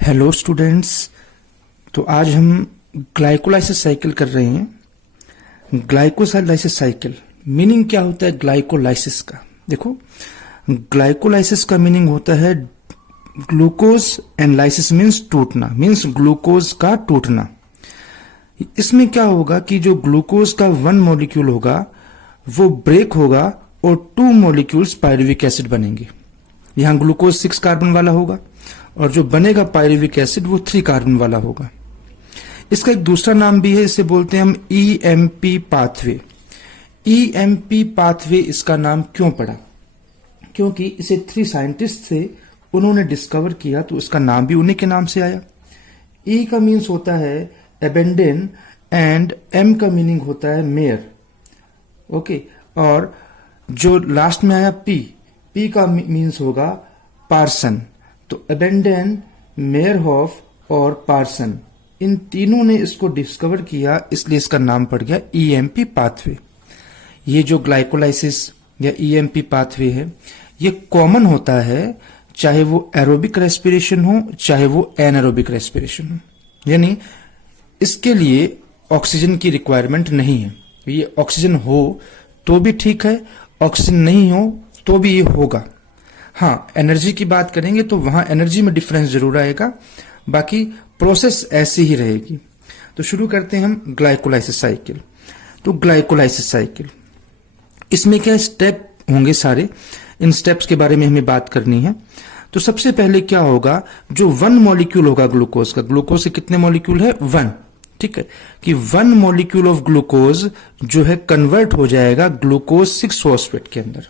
Hello students. तो आज हम ग्लाइकोलाइसिस साइकिल कर रहे हैं। ग्लाइकोलाइसिस साइकिल मीनिंग क्या होता है ग्लाइकोलाइसिस का? देखो, ग्लाइकोलाइसिस का मीनिंग होता है ग्लूकोज एंड लाइसिस मीन्स टूटना, मीन्स ग्लूकोज का टूटना। इसमें क्या होगा कि जो ग्लूकोज का वन मॉलिक्यूल होगा वो ब्रेक होगा और टू मॉलिक्यूल्स पायरुविक एसिड बनेंगे। यहां ग्लूकोज 6 कार्बन वाला होगा और जो बनेगा पायरुविक एसिड वो 3 कार्बन वाला होगा। इसका एक दूसरा नाम भी है, इसे बोलते हैं हम ईएमपी पाथवे। ईएमपी पाथवे इसका नाम क्यों पड़ा? क्योंकि इसे 3 साइंटिस्ट थे, उन्होंने डिस्कवर किया तो इसका नाम भी उन्हीं के नाम से आया। ई का मीन्स होता है एबेंडन एंड एम का मीनिंग होता है मेयर। ओके, और जो लास्ट में आया पी, पी का मीन्स होगा पार्सन। तो एबेंडन, मेयरहॉफ और पार्सन, इन तीनों ने इसको डिस्कवर किया, इसलिए इसका नाम पड़ गया ईएमपी पाथवे। ये जो ग्लाइकोलाइसिस या ईएमपी पाथवे है ये कॉमन होता है, चाहे वो एरोबिक रेस्पिरेशन हो चाहे वो एनारोबिक रेस्पिरेशन हो। यानी इसके लिए ऑक्सीजन की रिक्वायरमेंट नहीं है। ये ऑक्सीजन हो तो भी ठीक है, ऑक्सीजन नहीं हो तो भी ये होगा। हाँ, एनर्जी की बात करेंगे तो वहां एनर्जी में डिफरेंस जरूर आएगा, बाकी प्रोसेस ऐसी ही रहेगी। तो शुरू करते हैं हम ग्लाइकोलाइसिस साइकिल। तो ग्लाइकोलाइसिस साइकिल, इसमें क्या स्टेप होंगे सारे, इन स्टेप्स के बारे में हमें बात करनी है। तो सबसे पहले क्या होगा, जो वन मॉलिक्यूल होगा ग्लूकोज का, ग्लूकोज से कितने मॉलिक्यूल है? 1। ठीक है, कि 1 मॉलिक्यूल ऑफ ग्लूकोज जो है कन्वर्ट हो जाएगा ग्लूकोज 6 फॉस्फेट के अंदर।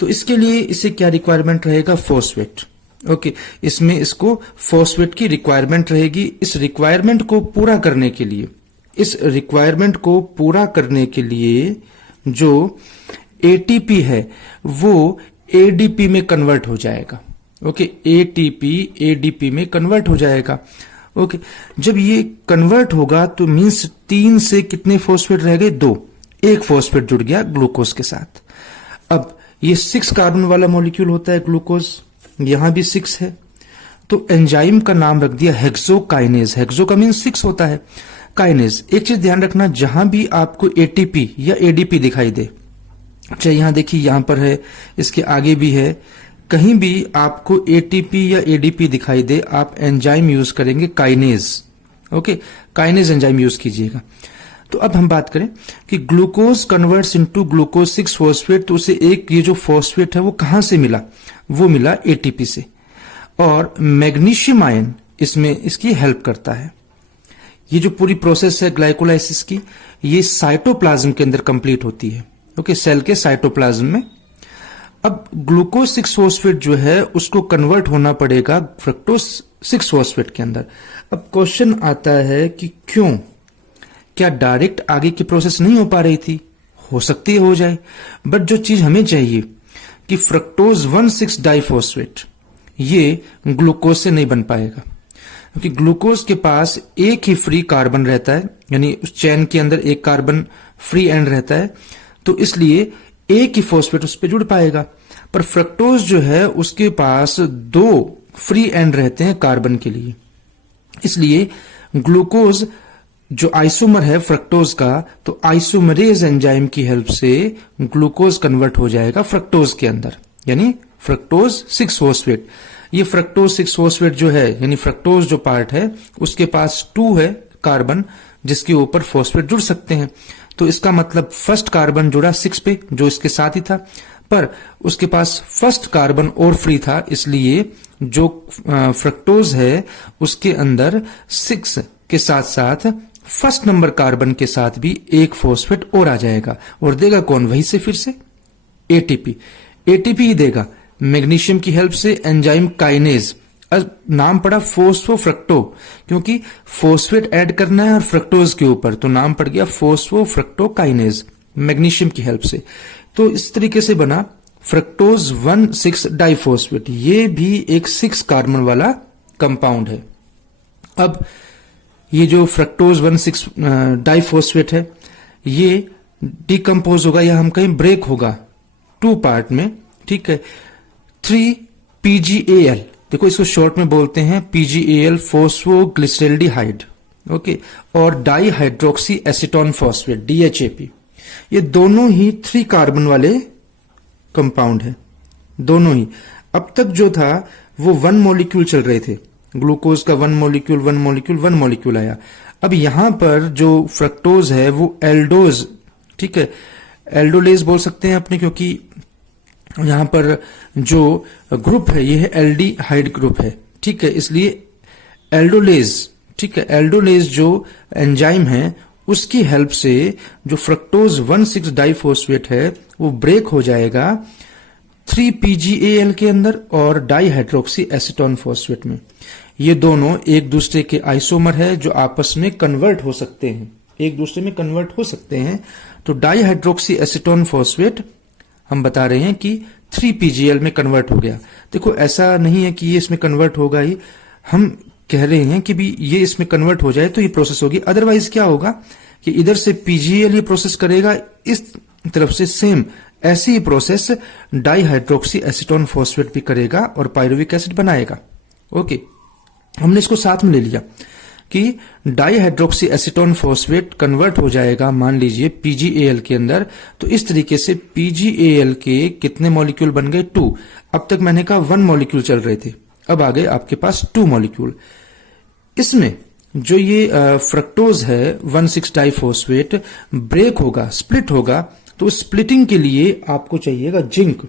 तो इसके लिए इसे क्या रिक्वायरमेंट रहेगा? फॉस्फेट। ओके, इसमें इसको फॉस्फेट की रिक्वायरमेंट रहेगी। इस रिक्वायरमेंट को पूरा करने के लिए जो एटीपी है वो एडीपी में कन्वर्ट हो जाएगा। ओके, एटीपी एडीपी में कन्वर्ट हो जाएगा। ओके, जब ये कन्वर्ट होगा तो मीन्स 3 से कितने फॉस्फेट रह गए? 2। एक फॉस्फेट जुड़ गया ग्लूकोज के साथ। अब ये 6 कार्बन वाला मॉलिक्यूल होता है ग्लूकोज, यहां भी 6 है, तो एंजाइम का नाम रख दिया हेक्सोकाइनेज। हेक्सो का मीन 6 होता है, काइनेज। एक चीज ध्यान रखना, जहां भी आपको एटीपी या एडीपी दिखाई दे, चाहे यहां देखिए यहां पर है, इसके आगे भी है, कहीं भी आपको एटीपी या एडीपी दिखाई दे, आप एंजाइम यूज करेंगे kinase. Okay, kinase enzyme use कीजिएगा। तो अब हम बात करें कि glucose converts into glucose 6 phosphate, तो उसे एक ये जो फॉस्फेट है वो कहां से मिला? वो मिला एटीपी से। और मैग्नीशियम आयन इसमें इसकी हेल्प करता है। ये जो पूरी प्रोसेस है ग्लाइकोलाइसिस की, ये साइटोप्लाज्म के अंदर कंप्लीट होती है। ओके, सेल के साइटोप्लाज्म में। अब ग्लूकोज 6 फॉस्फेट जो है उसको कन्वर्ट होना पड़ेगा फ्रक्टोज 6 फॉस्फेट के अंदर। अब क्वेश्चन आता है कि क्यों? क्या डायरेक्ट आगे की प्रोसेस नहीं हो पा रही थी? हो सकती है हो जाए, बट जो चीज हमें चाहिए कि फ्रक्टोज 1,6 डाइफॉस्फेट ये ग्लूकोज से नहीं बन पाएगा, क्योंकि ग्लूकोज के पास एक ही फ्री कार्बन रहता है, यानी उस चेन के अंदर एक कार्बन फ्री एंड रहता है, तो इसलिए एक ही फॉस्फेट उस पर जुड़ पाएगा। पर फ्रक्टोज जो है उसके पास 2 फ्री एंड रहते हैं कार्बन के लिए, इसलिए ग्लूकोज जो आइसोमर है फ्रक्टोज का, तो आइसोमरेज एंजाइम की हेल्प से ग्लूकोज कन्वर्ट हो जाएगा फ्रक्टोज के अंदर, यानी फ्रक्टोज 6 फॉस्फेट। ये फ्रक्टोज 6 फॉस्फेट जो है, यानी फ्रक्टोज जो पार्ट है उसके पास 2 है कार्बन जिसके ऊपर फॉस्फेट जुड़ सकते हैं। तो इसका मतलब फर्स्ट कार्बन जुड़ा 6 पे जो इसके साथ ही था, पर उसके पास फर्स्ट कार्बन और फ्री था, इसलिए जो फ्रक्टोज है उसके अंदर 6 के साथ साथ फर्स्ट नंबर कार्बन के साथ भी एक फॉस्फेट और आ जाएगा, और देगा कौन? वहीं से फिर से एटीपी। एटीपी ही देगा मैग्नीशियम की हेल्प से एंजाइम काइनेज। नाम पड़ा फोस्फोफ्रक्टो, क्योंकि फॉस्फेट ऐड करना है और फ्रक्टोज के ऊपर, तो नाम पड़ गया फोस्फोफ्रक्टोकाइनेज मैग्नीशियम की हेल्प से। तो इस तरीके से बना फ्रक्टोज 1,6 डाइफॉस्फेट। ये भी एक 6 कार्बन वाला कंपाउंड है। अब ये जो फ्रक्टोज 1,6 डाइफॉस्फेट है ये डिकम्पोज होगा या हम कहीं ब्रेक होगा 2 पार्ट में। ठीक है, 3 PgAl देखो इसको शॉर्ट में बोलते हैं PgAl फोस्फोग्लिसरल्डिहाइड, ओके, और di hydroxy acetone phosphate DHAP। ये दोनों ही 3 कार्बन वाले कंपाउंड है, दोनों ही। अब तक जो था वो 1 मॉलिक्यूल चल रहे थे, ग्लूकोज का 1 मॉलिक्यूल 1 मॉलिक्यूल 1 मॉलिक्यूल आया। अब यहां पर जो फ्रक्टोज है वो एल्डोज, ठीक है, एल्डोलेज बोल सकते हैं अपने, क्योंकि यहां पर जो ग्रुप है ये है एल्डिहाइड ग्रुप है, ठीक है, इसलिए एल्डोलेज, ठीक है, एल्डोलेज जो एंजाइम है उसकी हेल्प से जो फ्रक्टोज 1,6 डाइफॉस्फेट है वो ब्रेक हो जाएगा 3-PGAL के अंदर और डाईहाइड्रोक्सी एसीटोन फॉस्फेट में। ये दोनों एक दूसरे के आइसोमर है जो आपस में कन्वर्ट हो सकते हैं, एक दूसरे में कन्वर्ट हो सकते हैं। तो डाईहाइड्रोक्सी एसीटोन फॉस्फेट हम बता रहे हैं कि 3-PGAL में कन्वर्ट हो गया। देखो ऐसा नहीं है कि ये इसमें कन्वर्ट होगा ही, हम कह रहे हैं कि भी ये इसमें कन्वर्ट हो जाए तो ये प्रोसेस होगी। अदरवाइज क्या होगा कि इधर से PGAL ये प्रोसेस करेगा, इस तरफ से सेम ऐसी ही प्रोसेस डाईहाइड्रोक्सी एसीटोन फॉस्फेट भी करेगा और पायरुविक एसिड बनाएगा। ओके, हमने इसको साथ में ले लिया कि डाईहाइड्रोक्सी एसीटोन फॉस्फेट कन्वर्ट हो जाएगा मान लीजिए PGAL के अंदर। तो इस तरीके से PGAL के कितने मॉलिक्यूल बन गए? 2। अब तक मैंने कहा 1 मॉलिक्यूल चल रहे थे, अब आ गए आपके पास 2 मॉलिक्यूल। इसमें जो ये फ्रक्टोज है 1,6 डाइफॉस्फेट ब्रेक होगा, स्प्लिट होगा, तो स्प्लिटिंग के लिए आपको चाहिएगा जिंक।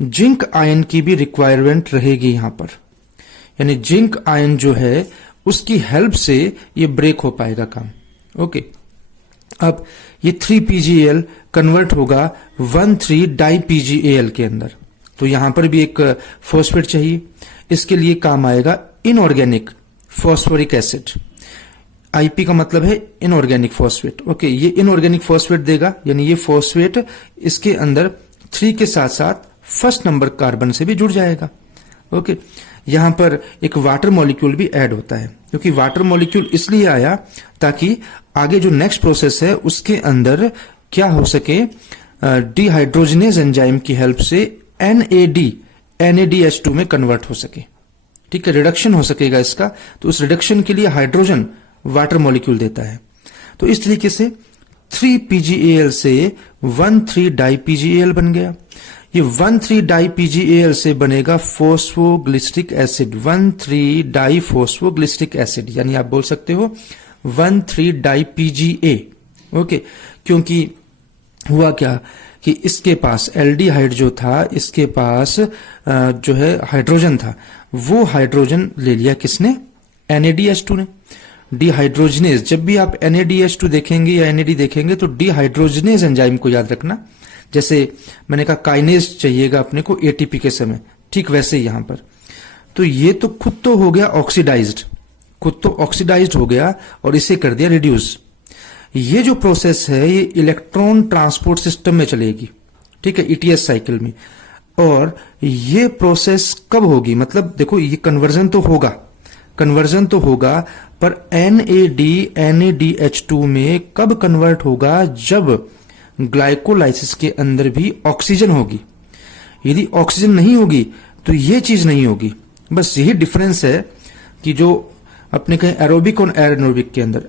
जिंक आयन की भी रिक्वायरमेंट रहेगी यहां पर, यानी जिंक आयन जो है उसकी हेल्प से ये ब्रेक हो पाएगा काम। ओके, अब ये 3-PGAL कन्वर्ट होगा 1,3 डाई-PGAL के अंदर, तो यहां पर भी एक फॉस्फेट चाहिए। इसके लिए काम आएगा इनऑर्गेनिक फॉस्फोरिक एसिड। IP का मतलब है इनऑर्गेनिक फॉस्फेट। ओके, ये इनऑर्गेनिक फॉस्फेट देगा, यानी ये फॉस्फेट इसके अंदर 3 के साथ साथ फर्स्ट नंबर कार्बन से भी जुड़ जाएगा। ओके, यहां पर एक वाटर मॉलिक्यूल भी ऐड होता है, क्योंकि वाटर मॉलिक्यूल इसलिए आया ताकि आगे जो नेक्स्ट प्रोसेस है उसके अंदर क्या हो सके, डिहाइड्रोजनेज एंजाइम की हेल्प से NADH2 में कन्वर्ट हो सके, ठीक है, रिडक्शन हो सकेगा इसका। तो उस रिडक्शन के लिए हाइड्रोजन वाटर मॉलिक्यूल देता है। तो इस तरीके से 3-PGAL से 1,3 डाई-PGAL बन गया। ये 1,3 डाई-PGAL से बनेगा फोस्फोग्लिसरिक एसिड, 1,3 डाई-फोस्फोग्लिसरिक एसिड, यानी आप बोल सकते हो 1,3 डाई-PGA। ओके, क्योंकि हुआ क्या कि इसके पास एल्डिहाइड जो था, इसके पास जो है हाइड्रोजन था, वो हाइड्रोजन ले लिया किसने? NADH2 ने। डिहाइड्रोजनेज, जब भी आप NADH2 देखेंगे या NAD देखेंगे तो डिहाइड्रोजनेज एंजाइम को याद रखना। जैसे मैंने कहा काइनेज चाहिएगा अपने को ATP के समय, ठीक वैसे ही यहां पर। तो ये तो खुद तो हो गया ऑक्सीडाइज्ड, खुद तो ऑक्सीडाइज्ड हो गया और इसे कर दिया रिड्यूस। ये जो प्रोसेस है ये इलेक्ट्रॉन ट्रांसपोर्ट सिस्टम में चलेगी, ठीक है, ETS साइकिल में। और ये प्रोसेस कब होगी? मतलब देखो ये कन्वर्जन तो होगा, कन्वर्जन तो होगा, पर NADH2 में कब कन्वर्ट होगा? जब ग्लाइकोलाइसिस के अंदर भी ऑक्सीजन होगी। यदि ऑक्सीजन नहीं होगी तो ये चीज नहीं होगी। बस यही डिफरेंस है कि जो अपने कहें एरोबिक और एनारोबिक के अंदर,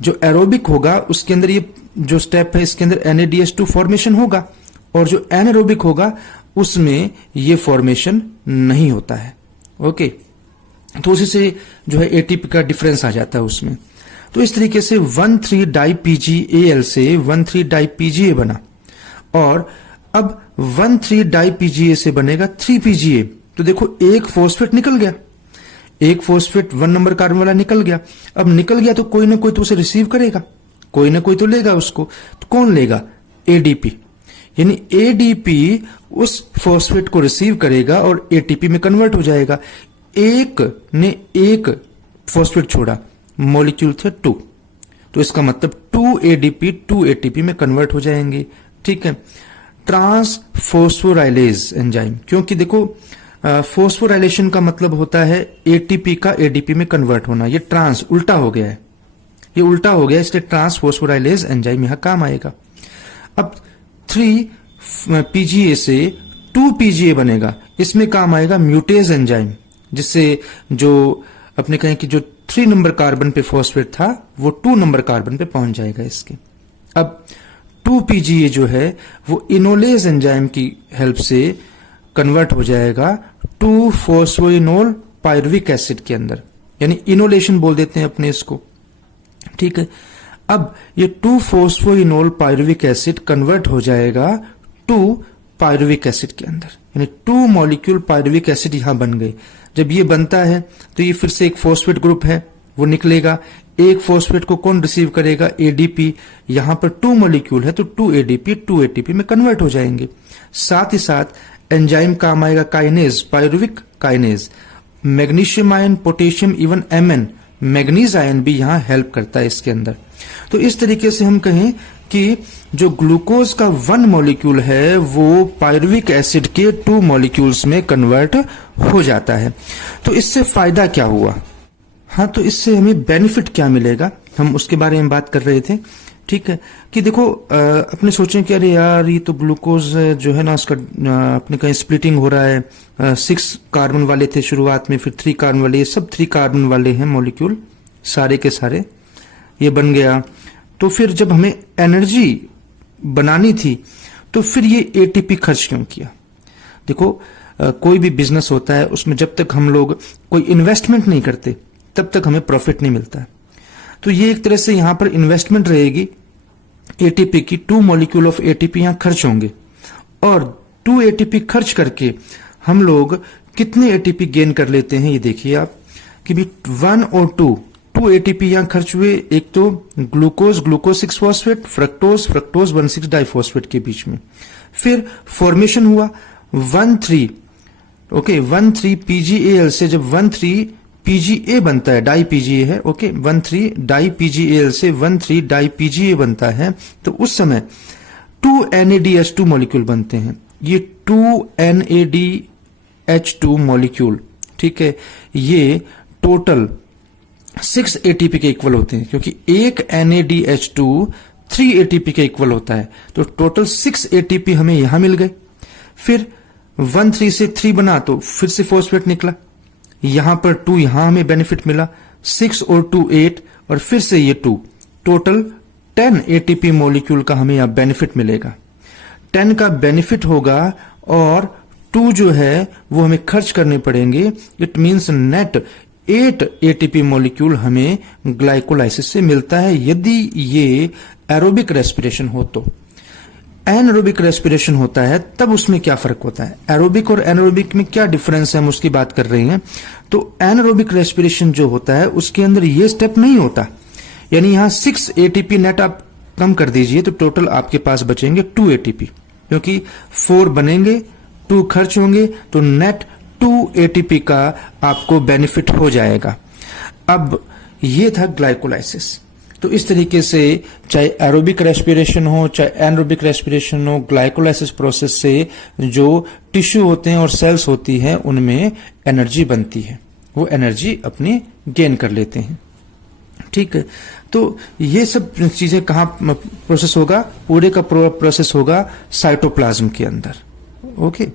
जो एरोबिक होगा उसके अंदर ये जो स्टेप है इसके अंदर NADH2 फॉर्मेशन होगा, और जो एनारोबिक होगा उसमें ये फॉर्मेशन नहीं होता है। ओके, तो उसी से जो है ATP का डिफरेंस आ जाता है उसमें। तो इस तरीके से 1,3 डाई-PGAL से 1,3 डाई-PGA बना, और अब 1,3 डाई-PGA से बनेगा 3-PGA। तो देखो एक फॉस्फेट निकल गया, एक फॉस्फेट 1 नंबर कार्बन वाला निकल गया। अब निकल गया तो कोई ना कोई तो उसे रिसीव करेगा, कोई ना कोई तो लेगा उसको। तो कौन लेगा? ADP, यानी ADP उस फॉस्फेट को रिसीव करेगा और ATP में कन्वर्ट हो जाएगा। एक ने एक फॉस्फेट छोड़ा, मॉलिक्यूल थे 2, तो इसका मतलब 2 ADP 2 ATP में कन्वर्ट हो जाएंगे, ठीक है। ट्रांसफॉस्फोराइलेज एंजाइम, क्योंकि देखो फॉस्फोराइलेशन का मतलब होता है ATP का ADP में कन्वर्ट होना। ये ट्रांस उल्टा हो गया है, ये उल्टा हो गया, इसलिए ट्रांसफॉस्फोराइलेज एंजाइम यहां काम आएगा। अब 3-PGA से 2-PGA बनेगा, इसमें काम आएगा म्यूटेज एंजाइम। जिससे जो अपने कहें कि जो 3 नंबर कार्बन पे फॉस्फेट था वो 2 नंबर कार्बन पे पहुंच जाएगा इसके। अब 2PGA जो है वो इनोलेज एंजाइम की हेल्प से कन्वर्ट हो जाएगा 2-फॉस्फोइनोल पायरुविक एसिड के अंदर, यानी इनोलेशन बोल देते हैं अपने इसको, ठीक है। अब ये 2-फॉस्फोइनोल पायरुविक एसिड कन्वर्ट हो जाएगा 2 पायरुविक एसिड के अंदर, यानी 2 मॉलिक्यूल पायरुविक एसिड यहां बन गए। जब ये बनता है तो ये फिर से एक फॉस्फेट ग्रुप है वो निकलेगा। एक फॉस्फेट को कौन रिसीव करेगा? एडीपी। यहां पर 2 मॉलिक्यूल है तो 2 एडीपी 2 एटीपी में कन्वर्ट हो जाएंगे। साथ ही साथ एंजाइम काम आएगा kinase, pyruvic kinase. Magnesium ion, potassium, even MN manganese ion भी यहां हेल्प करता है इसके अंदर। तो इस तरीके से हम कहें कि जो ग्लूकोज का 1 मॉलिक्यूल है वो पायरुविक एसिड के 2 मॉलिक्यूल्स में कन्वर्ट हो जाता है। तो इससे फायदा क्या हुआ? हाँ, तो इससे हमें बेनिफिट क्या मिलेगा, हम उसके बारे में बात कर रहे थे, ठीक है। कि देखो अपने सोचें कि अरे यार ये तो ग्लूकोज जो है ना उसका अपने कहीं स्प्लिटिंग हो रहा है। 6 कार्बन वाले थे शुरुआत में, फिर 3 कार्बन वाले, ये सब 3 कार्बन वाले हैं मॉलिक्यूल सारे के सारे, ये बन गया। तो फिर जब हमें एनर्जी बनानी थी तो फिर ये एटीपी खर्च क्यों किया? देखो कोई भी बिजनेस होता है उसमें जब तक हम लोग कोई इन्वेस्टमेंट नहीं करते तब तक हमें प्रॉफिट नहीं मिलता। तो ये एक तरह से यहां पर इन्वेस्टमेंट रहेगी एटीपी की। 2 मॉलिक्यूल ऑफ एटीपी यहां खर्च होंगे और 2 एटीपी खर्च करके हम लोग कितने एटीपी गेन कर लेते हैं ये देखिए आप कि भी 1 और 2 एटीपी यहां खर्च हुए। एक तो ग्लूकोज 6 फॉस्फेट, फ्रक्टोज 1,6 डाइफॉस्फेट के बीच में। फिर फॉर्मेशन हुआ 1,3 PGAL से जब 1,3 PGA बनता है, डाई PGA है, 1,3 डाई PGAL से 1,3 डाई PGA बनता है, तो उस समय 2 NADH2 मॉलिक्यूल बनते हैं। ये 2 NADH2 मॉलिक्यूल, ठीक है, ये टोटल 6 ATP के इक्वल होते हैं, क्योंकि एक NADH2 3 ATP के इक्वल होता है। तो टोटल 6 ATP हमें यहां मिल गए। फिर 1,3 से 3 बना तो फिर से फॉस्फेट निकला, यहां पर 2 यहां हमें बेनिफिट मिला, 6 और 2 8 और फिर से ये 2, टोटल 10 ATP मॉलिक्यूल का हमें यहां बेनिफिट मिलेगा। 10 का बेनिफिट होगा और 2 जो है वो हमें खर्च करने पड़ेंगे। It means net 8 ATP molecule हमें ग्लाइकोलाइसिस से मिलता है यदि ये एरोबिक रेस्पिरेशन हो तो। एनएरोबिक रेस्पिरेशन होता है तब उसमें क्या फर्क होता है? एरोबिक और एनएरोबिक में क्या डिफरेंस है, हम उसकी बात कर रहे हैं। तो एनएरोबिक रेस्पिरेशन जो होता है उसके अंदर ये स्टेप नहीं होता, यानी यहां 6 ATP नेट आप कम कर दीजिए तो टोटल आपके पास बचेंगे 2 ATP, क्योंकि 4 बनेंगे, 2 खर्च होंगे, तो नेट 2 ATP का आपको बेनिफिट हो जाएगा। अब ये था ग्लाइकोलाइसिस। तो इस तरीके से चाहे एरोबिक रेस्पिरेशन हो चाहे एनरोबिक रेस्पिरेशन हो, ग्लाइकोलाइसिस प्रोसेस से जो टिश्यू होते हैं और सेल्स होती हैं उनमें एनर्जी बनती है, वो एनर्जी अपनी गेन कर लेते हैं, ठीक है। तो ये सब चीजें कहाँ प्रोसेस होगा? पूरे का प्रोसेस होगा साइटोप्लाज्म के अंदर। ओके,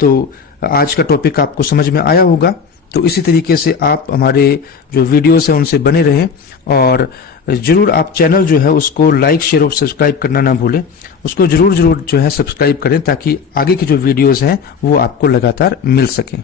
तो आज का टॉपिक आपको समझ में आया होगा। तो इसी तरीके से आप हमारे जो वीडियोस हैं उनसे बने रहें और जरूर आप चैनल जो है उसको लाइक शेयर और सब्सक्राइब करना ना भूलें। उसको जरूर जो है सब्सक्राइब करें ताकि आगे की जो वीडियोस हैं वो आपको लगातार मिल सकें।